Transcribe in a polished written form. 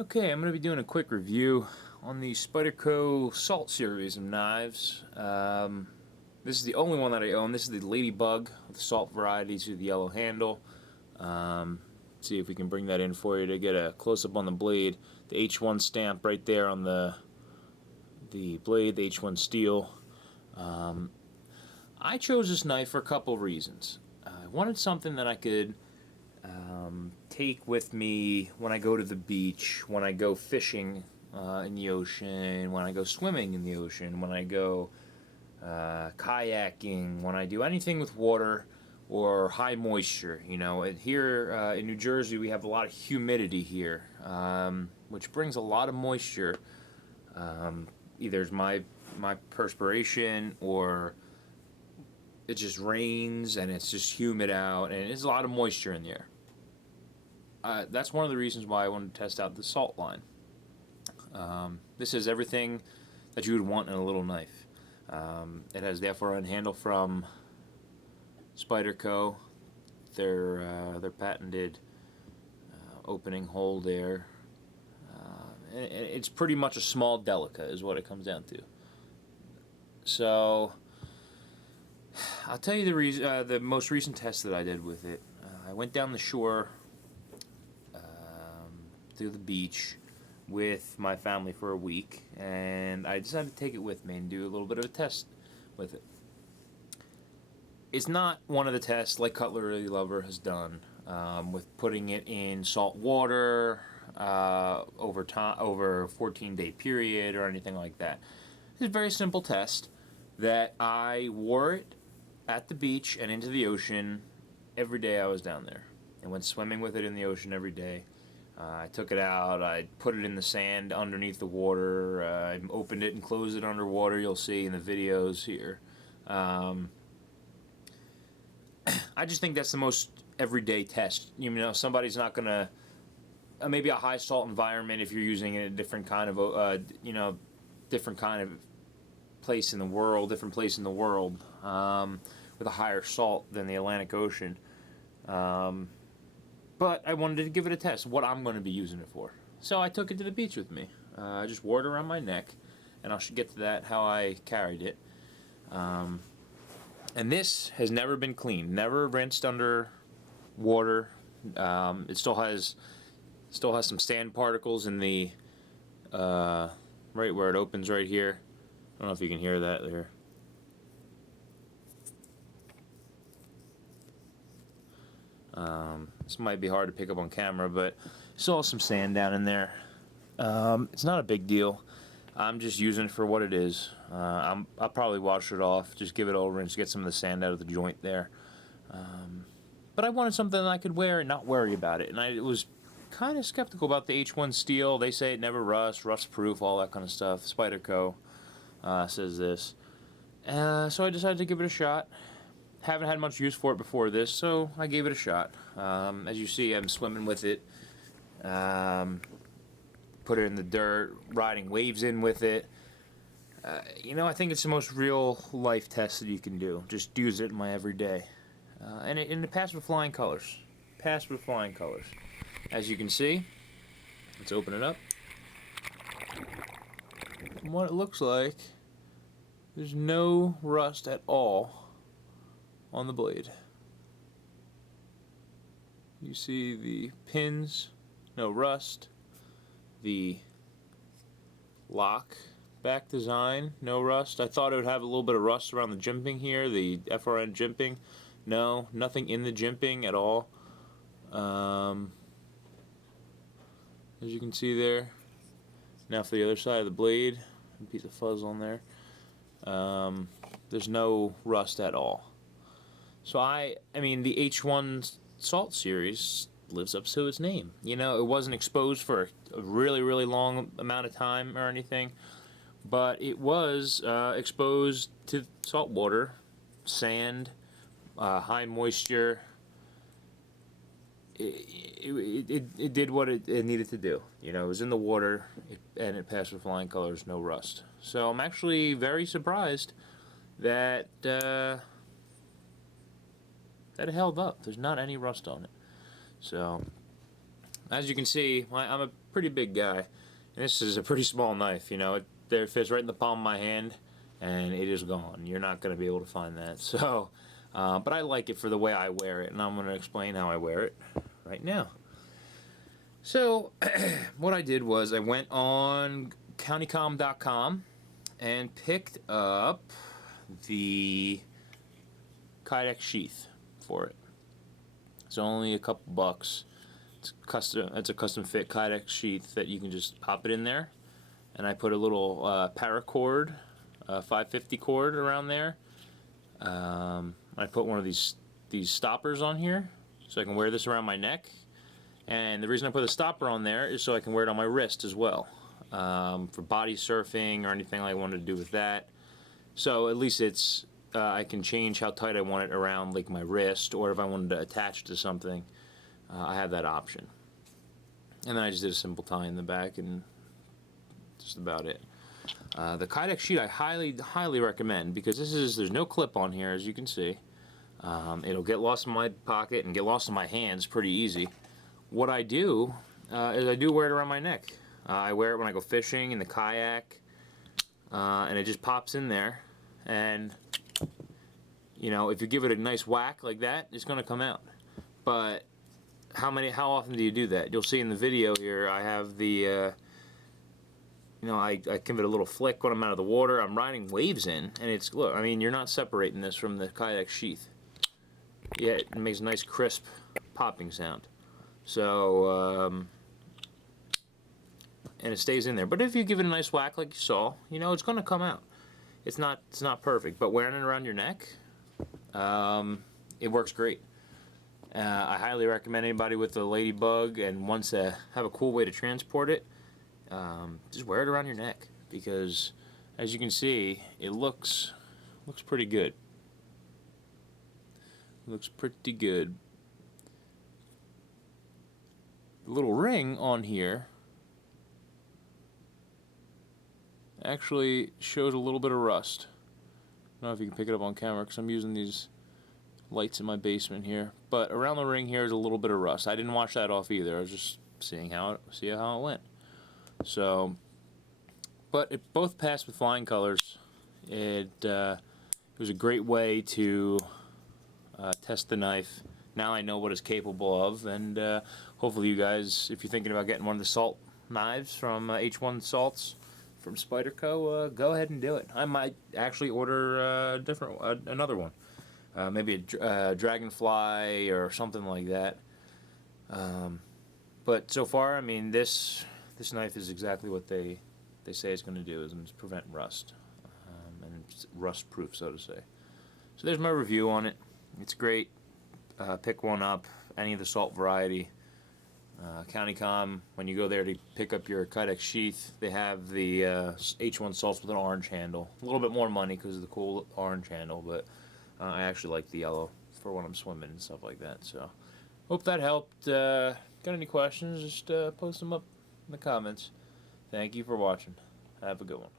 Okay, I'm going to be doing a quick review on the Spyderco Salt series of knives. This is the only one that I own. This is the Ladybug, the salt varieties with the yellow handle. See if we can bring that in for you to get a close-up on the blade. The H1 stamp right there on the blade, the H1 steel. I chose this knife for a couple of reasons. I wanted something that I could take with me when I go to the beach, when I go fishing in the ocean, when I go swimming in the ocean, when I go kayaking, when I do anything with water or high moisture. You know, here in New Jersey we have a lot of humidity here, which brings a lot of moisture. Either it's my perspiration, or it just rains and it's just humid out and there's a lot of moisture in the air. That's one of the reasons why I wanted to test out the salt line. This is everything that you would want in a little knife. It has the F1 handle from Spyderco, their patented opening hole there. It's pretty much a small delica is what it comes down to. So I'll tell you the most recent test that I did with it. I went down the shore to the beach with my family for a week, and I decided to take it with me and do a little bit of a test with it. It's not one of the tests like Cutlery Lover has done with putting it in salt water over a 14-day period or anything like that. It's a very simple test that I wore it at the beach and into the ocean every day I was down there. I went swimming with it in the ocean every day. I took it out, I put it in the sand underneath the water, I opened it and closed it underwater, you'll see in the videos here. I just think that's the most everyday test. You know, somebody's not going to, maybe a high salt environment if you're using it in a different kind of, different kind of place in the world, with a higher salt than the Atlantic Ocean. But I wanted to give it a test, what I'm going to be using it for. So I took it to the beach with me. I just wore it around my neck, and I'll get to that, how I carried it. And this has never been cleaned, never rinsed under water. It still has some sand particles in the right where it opens right here. I don't know if you can hear that there. This might be hard to pick up on camera, but saw some sand down in there. It's not a big deal. I'm just using it for what it is. I'll probably wash it off, just give it a rinse, get some of the sand out of the joint there. But I wanted something that I could wear and not worry about it. And I was kind of skeptical about the H1 steel. They say it never rusts, rust-proof, all that kind of stuff. Spyderco says this. So I decided to give it a shot. Haven't had much use for it before this, so I gave it a shot. As you see, I'm swimming with it. Put it in the dirt, riding waves in with it. You know, I think it's the most real life test that you can do. Just use it in my everyday. And it passed with flying colors. Passed with flying colors. As you can see, let's open it up. From what it looks like, there's no rust at all on the blade. You see the pins, no rust. The lock back design, no rust. I thought it would have a little bit of rust around the jimping here, the FRN jimping. No, nothing in the jimping at all. As you can see there. Now for the other side of the blade, a piece of fuzz on there. There's no rust at all. So I mean, the H1 Salt series lives up to its name. You know, it wasn't exposed for a really, really long amount of time or anything, but it was exposed to salt water, sand, high moisture. It did what it needed to do. You know, it was in the water, and it passed with flying colors, no rust. So I'm actually very surprised that that it held up. There's not any rust on it. So, as you can see, I'm a pretty big guy. And this is a pretty small knife, you know. It fits right in the palm of my hand, and it is gone. You're not going to be able to find that. So, but I like it for the way I wear it, and I'm going to explain how I wear it right now. So, what I did was I went on countycom.com and picked up the Kydex sheath for it. It's only a couple bucks. It's a custom fit Kydex sheath that you can just pop it in there, and I put a little paracord, 550 cord around there. I put one of these stoppers on here so I can wear this around my neck, and the reason I put a stopper on there is so I can wear it on my wrist as well, for body surfing or anything I wanted to do with that. So at least it's I can change how tight I want it around like my wrist, or if I wanted to attach to something, I have that option. And then I just did a simple tie in the back, and just about it. The Kydex sheet I highly recommend, because there's no clip on here, as you can see. It'll get lost in my pocket and get lost in my hands pretty easy. What I do is I do wear it around my neck. I wear it when I go fishing in the kayak, and it just pops in there, and you know, if you give it a nice whack like that, it's going to come out. But how often do you do that? You'll see in the video here, I have the, you know, I give it a little flick when I'm out of the water. I'm riding waves in, and it's, look, I mean, you're not separating this from the Kydex sheath. Yeah, it makes a nice crisp popping sound. So, and it stays in there. But if you give it a nice whack like you saw, you know, it's going to come out. It's not perfect, but wearing it around your neck, it works great. I highly recommend anybody with a Ladybug and wants to have a cool way to transport it, just wear it around your neck, because as you can see, it looks pretty good. Looks pretty good. The little ring on here actually shows a little bit of rust. I don't know if you can pick it up on camera because I'm using these lights in my basement here, but around the ring here is a little bit of rust. I didn't wash that off either. I was just seeing how it went. So, but it both passed with flying colors. It was a great way to test the knife. Now I know what it's capable of, and hopefully you guys, if you're thinking about getting one of the salt knives from H1 Salts from Spyderco, go ahead and do it. I might actually order another one. Maybe a dragonfly or something like that. But so far, I mean, this knife is exactly what they say it's going to do, is prevent rust, and it's rust proof, so to say. So there's my review on it. It's great. Pick one up, any of the salt variety. Countycom, when you go there to pick up your Kydex sheath, they have the H1 Salts with an orange handle. A little bit more money because of the cool orange handle, but I actually like the yellow for when I'm swimming and stuff like that. So, hope that helped. Got any questions, just post them up in the comments. Thank you for watching. Have a good one.